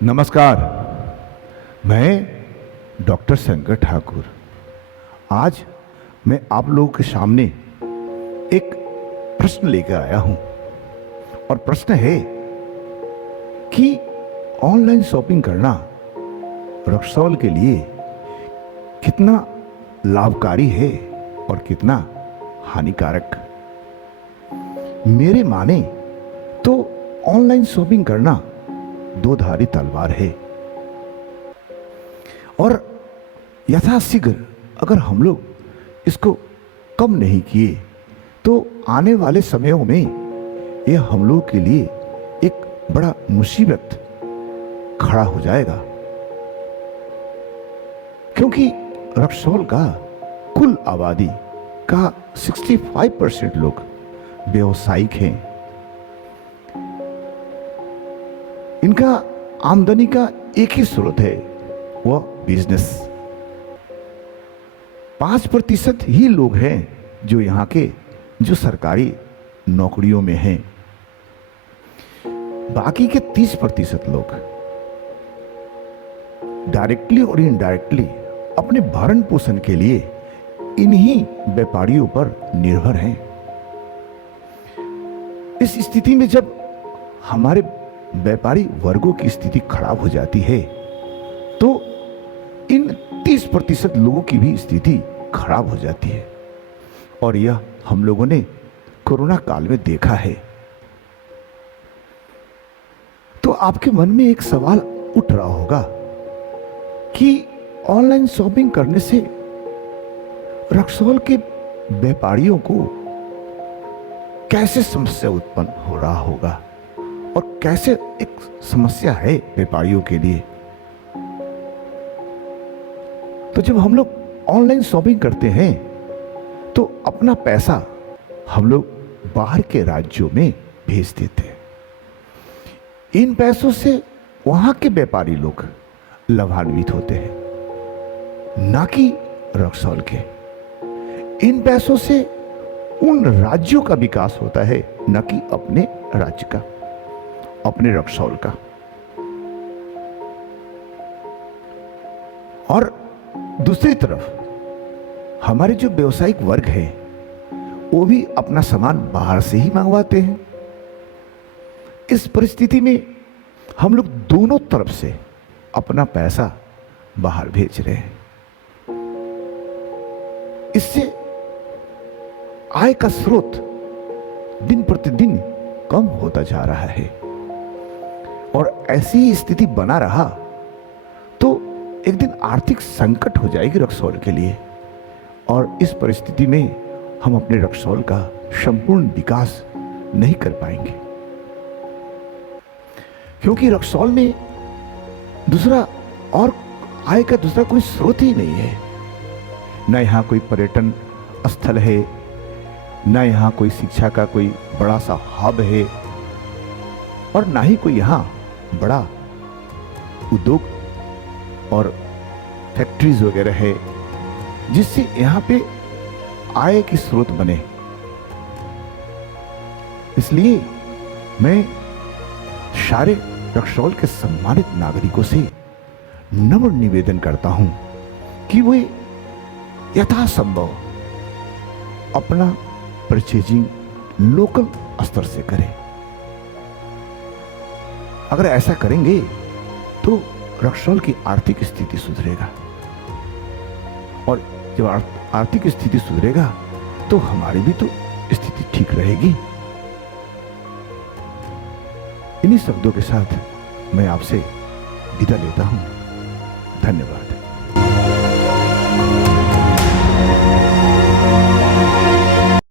नमस्कार। मैं डॉक्टर शंकर ठाकुर। आज मैं आप लोगों के सामने एक प्रश्न लेकर आया हूं और प्रश्न है कि ऑनलाइन शॉपिंग करना रक्सौल के लिए कितना लाभकारी है और कितना हानिकारक। मेरे माने तो ऑनलाइन शॉपिंग करना दो धारी तलवार है और यथाशीघ्र अगर हम लोग इसको कम नहीं किए तो आने वाले समयों में यह हम लोग के लिए एक बड़ा मुसीबत खड़ा हो जाएगा, क्योंकि रक्सौल का कुल आबादी का 65% लोग व्यावसायिक हैं। इनका आमदनी का एक ही स्रोत है, वह बिजनेस। 5% ही लोग हैं जो यहाँ के जो सरकारी नौकरियों में हैं। बाकी के 30% लोग डायरेक्टली और इनडायरेक्टली अपने भरण पोषण के लिए इन्हीं व्यापारियों पर निर्भर हैं। इस स्थिति में जब हमारे व्यापारी वर्गों की स्थिति खराब हो जाती है तो इन 30% लोगों की भी स्थिति खराब हो जाती है, और यह हम लोगों ने कोरोना काल में देखा है। तो आपके मन में एक सवाल उठ रहा होगा कि ऑनलाइन शॉपिंग करने से रक्सौल के व्यापारियों को कैसे समस्या उत्पन्न हो रहा होगा और कैसे एक समस्या है व्यापारियों के लिए। तो जब हम लोग ऑनलाइन शॉपिंग करते हैं तो अपना पैसा हम लोग बाहर के राज्यों में भेज देते हैं। इन पैसों से वहां के व्यापारी लोग लाभान्वित होते हैं, ना कि रक्सौल के। इन पैसों से उन राज्यों का विकास होता है, न कि अपने राज्य का, अपने रक्सौल का। और दूसरी तरफ हमारे जो व्यावसायिक वर्ग है वो भी अपना सामान बाहर से ही मंगवाते हैं। इस परिस्थिति में हम लोग दोनों तरफ से अपना पैसा बाहर भेज रहे हैं। इससे आय का स्रोत दिन प्रतिदिन कम होता जा रहा है, और ऐसी ही स्थिति बना रहा तो एक दिन आर्थिक संकट हो जाएगी रक्सौल के लिए, और इस परिस्थिति में हम अपने रक्सौल का संपूर्ण विकास नहीं कर पाएंगे, क्योंकि रक्सौल में दूसरा और आय का दूसरा कोई स्रोत ही नहीं है। न यहाँ कोई पर्यटन स्थल है, न यहाँ कोई शिक्षा का कोई बड़ा सा हब है, और ना ही कोई यहाँ बड़ा उद्योग और फैक्ट्रीज वगैरह है जिससे यहाँ पे आय के स्रोत बने। इसलिए मैं सारे रक्सौल के सम्मानित नागरिकों से नम्र निवेदन करता हूं कि वे यथासंभव अपना परचेजिंग लोकल स्तर से करें। अगर ऐसा करेंगे तो रक्सौल की आर्थिक स्थिति सुधरेगा, और जब आर्थिक स्थिति सुधरेगा तो हमारी भी तो स्थिति ठीक रहेगी। इन्हीं शब्दों के साथ मैं आपसे विदा लेता हूं। धन्यवाद।